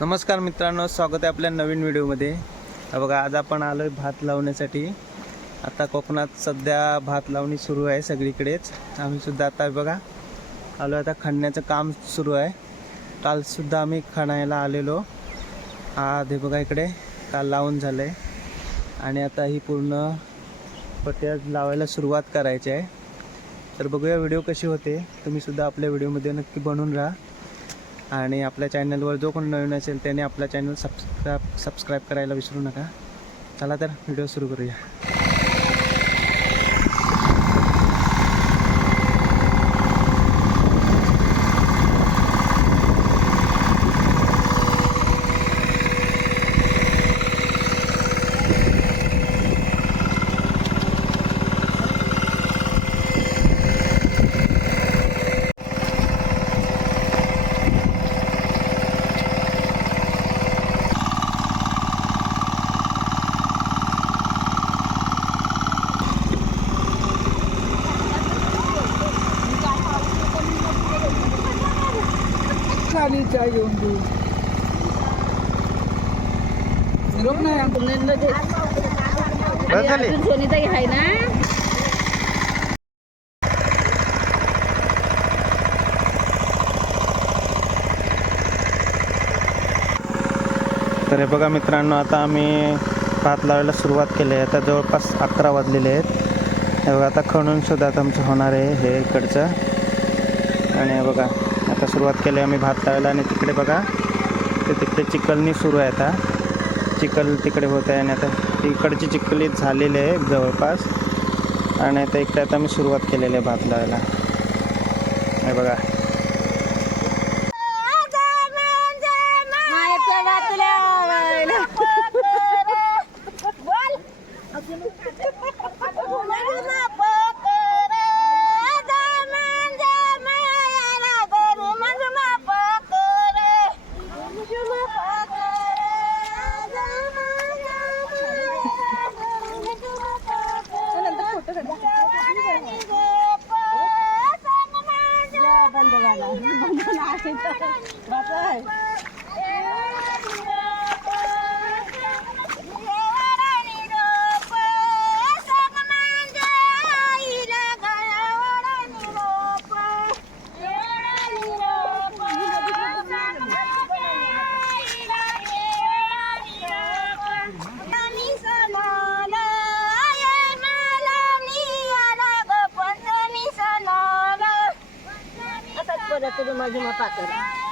नमस्कार मित्रांनो स्वागत आहे आपल्या नवीन व्हिडिओमध्ये. बघा आज आपण आलो आहे भात लावण्यासाठी. आता कोकणात सध्या भात लावणी सुरू आहे सगळीकडेच. आम्हीसुद्धा आता बघा आलो आता खणण्याचं काम सुरू आहे. कालसुद्धा आम्ही खणायला आलेलो. हा बघा इकडे काल लावून झालं आहे आणि आता ही पूर्ण पट्ट्या लावायला सुरुवात करायची आहे. तर बघूया व्हिडिओ कशी होते. तुम्हीसुद्धा आपल्या व्हिडिओमध्ये नक्की बनून राहा. आणि आपल्या चॅनलवर जो कोण नवीन असेल त्याने आपला चॅनल सबस्क्राईब सबस्क्राईब करायला विसरू नका. चला तर व्हिडिओ सुरू करूया. चाय घेऊन तू निरोप नाही आमचं. बस झाली. सोनीताई आहे ना. तर हे बघा मित्रांनो आता आम्ही भात लावायला सुरुवात केली आहे. आता जवळपास अकरा वाजलेले आहेत. हे बघा आता खणून सुद्धा आता आमचं होणार आहे हे इकडचं. आणि हे बघा सुरुवात केली आहे आम्ही भात लावायला आणि तिकडे बघा ते तिकडे चिखलनी सुरू आहे आता. चिखल तिकडे होत आहे आणि आता इकडची चिखली झालेली आहे जवळपास. आणि आता इकडे आता आम्ही सुरुवात केलेली आहे भात लावायला हे बघा. mais uma para trás.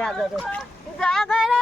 मग पाकर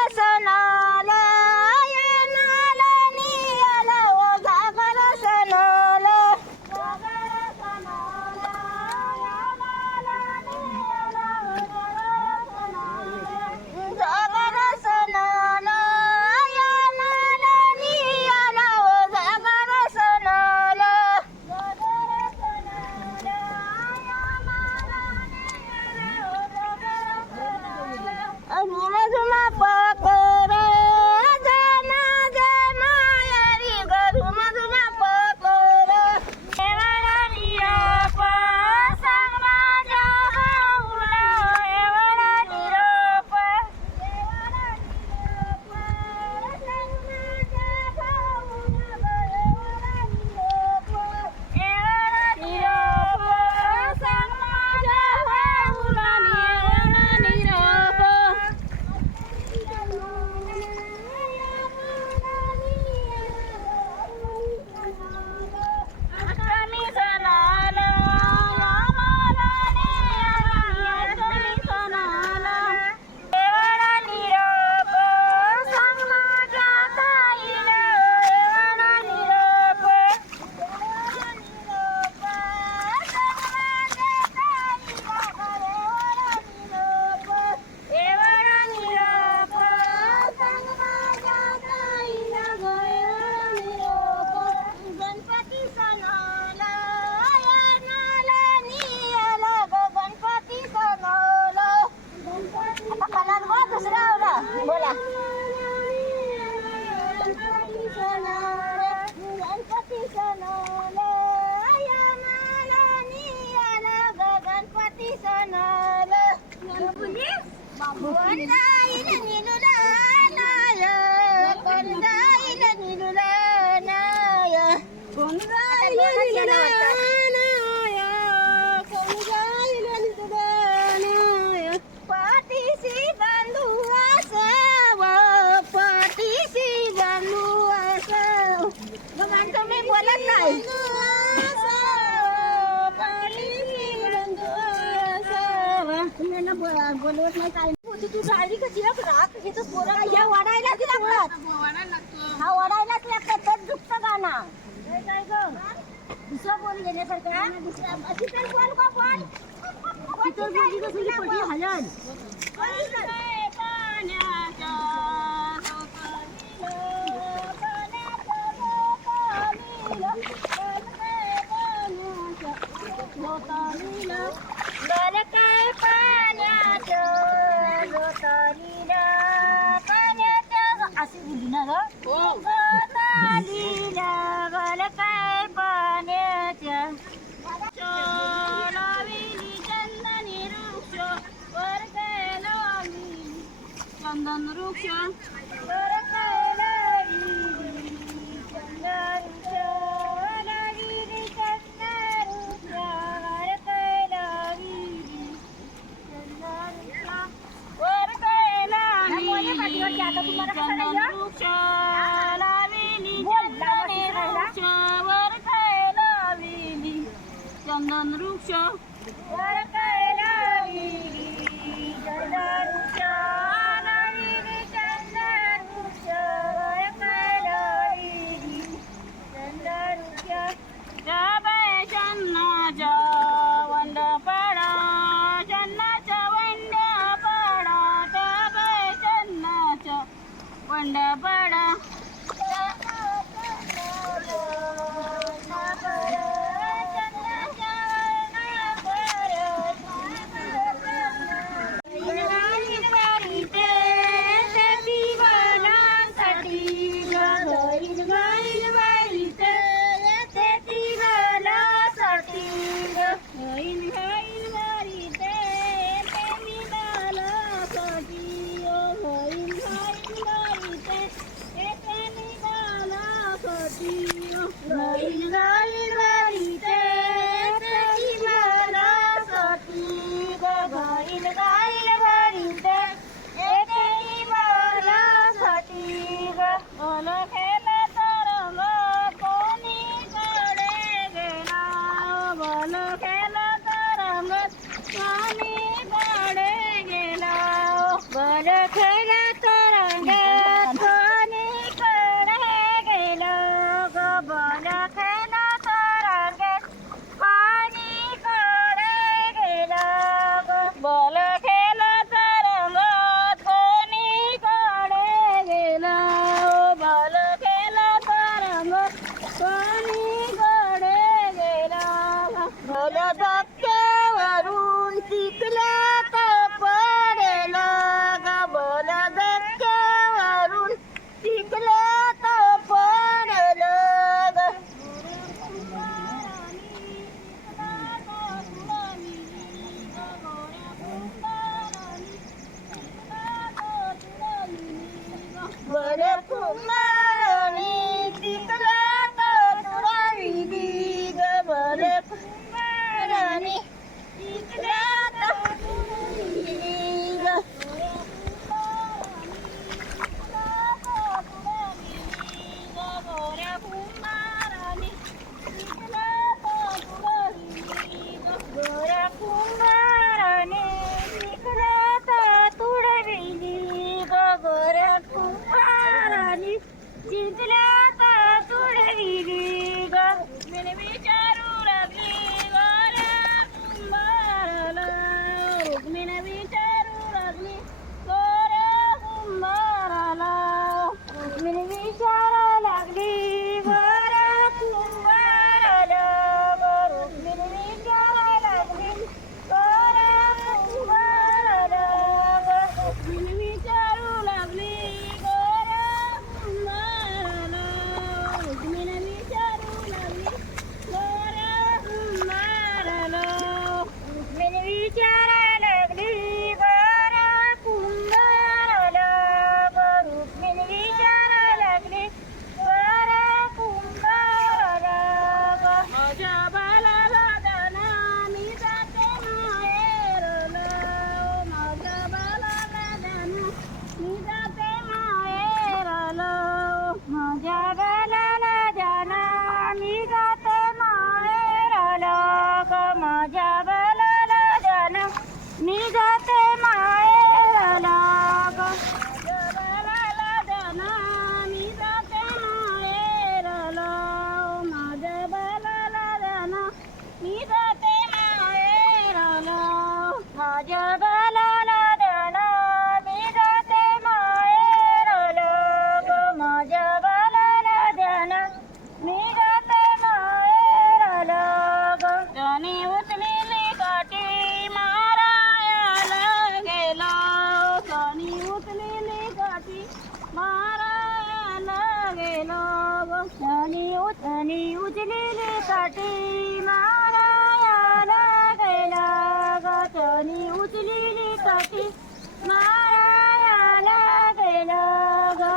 काय बोलवत नाही काय तू गाडी कशी राख हे तर पोरा या वाढायलाच लागतात हा वाढायलाच लागतात तर दुखतं गाणं बोल घेण्यासारखा का पण लोटलीला मला काय पाण्यात लोटलीला पाण्यात असे बोलली ना गोटलीला मला काय पाण्याच्या चोलाविली चंदनी वृक्ष वर गेलो मी चंदन वृक्ष Bundan Rukşa. Ve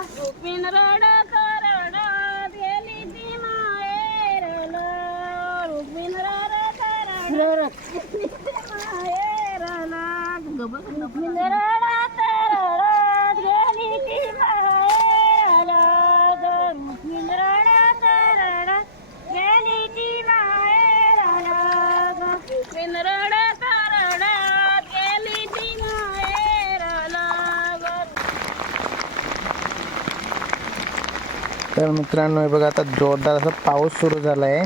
રૂકમિન રડતો રડેલી ધીમાએ રલો રૂકમિન રડતો રડેલી ધીમાએ રલો तर मित्रांनो हे बघा आता जोरदार असा पाऊस सुरू झाला आहे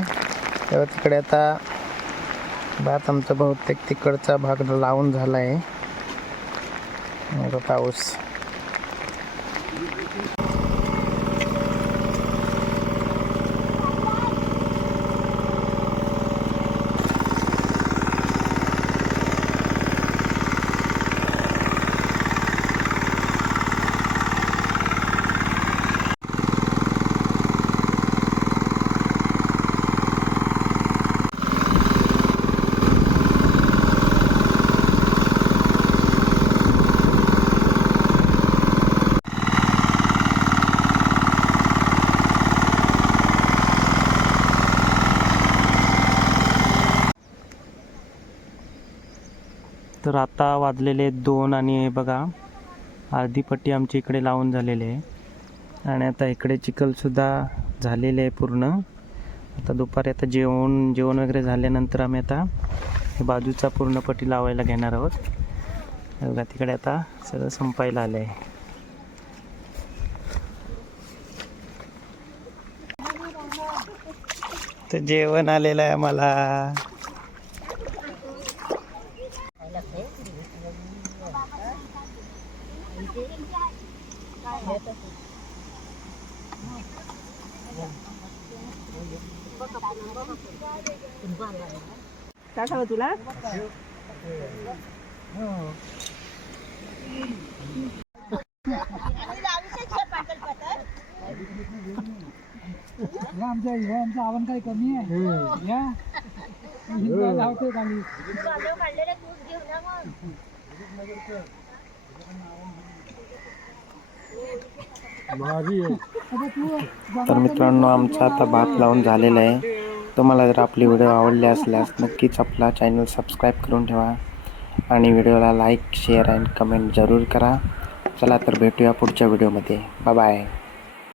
तेव्हा तिकडे आता भात आमचा बहुतेक तिकडचा भाग लावून झाला आहे पाऊस. तर आता वाजलेले दोन आणि हे बघा अर्धी पट्टी आमच्या इकडे लावून झालेली आहे. आणि आता इकडे चिखलसुद्धा झालेले आहे पूर्ण. आता दुपारी आता जेवण जेवण वगैरे झाल्यानंतर आम्ही आता हे बाजूचा पूर्ण पट्टी लावायला घेणार आहोत. बघा तिकडे आता सगळं संपायला आलं आहे तर जेवण आलेलं आहे आम्हाला. काय खावं तुला? आमच्या या आमचं आव्हान काही कमी आहे या हिंगा लावतोय खाली. काढलेलं तूच घेऊ ना मग तर मित्रांनो आमचा आता भात लावून झालेला आहे. तुम्हाला जर आपले व्हिडिओ आवडले असल्यास नक्कीच आपला चॅनल सबस्क्राईब करून ठेवा आणि व्हिडिओला लाईक शेअर अँड कमेंट जरूर करा. चला तर भेटूया पुढच्या व्हिडिओमध्ये. Bye bye.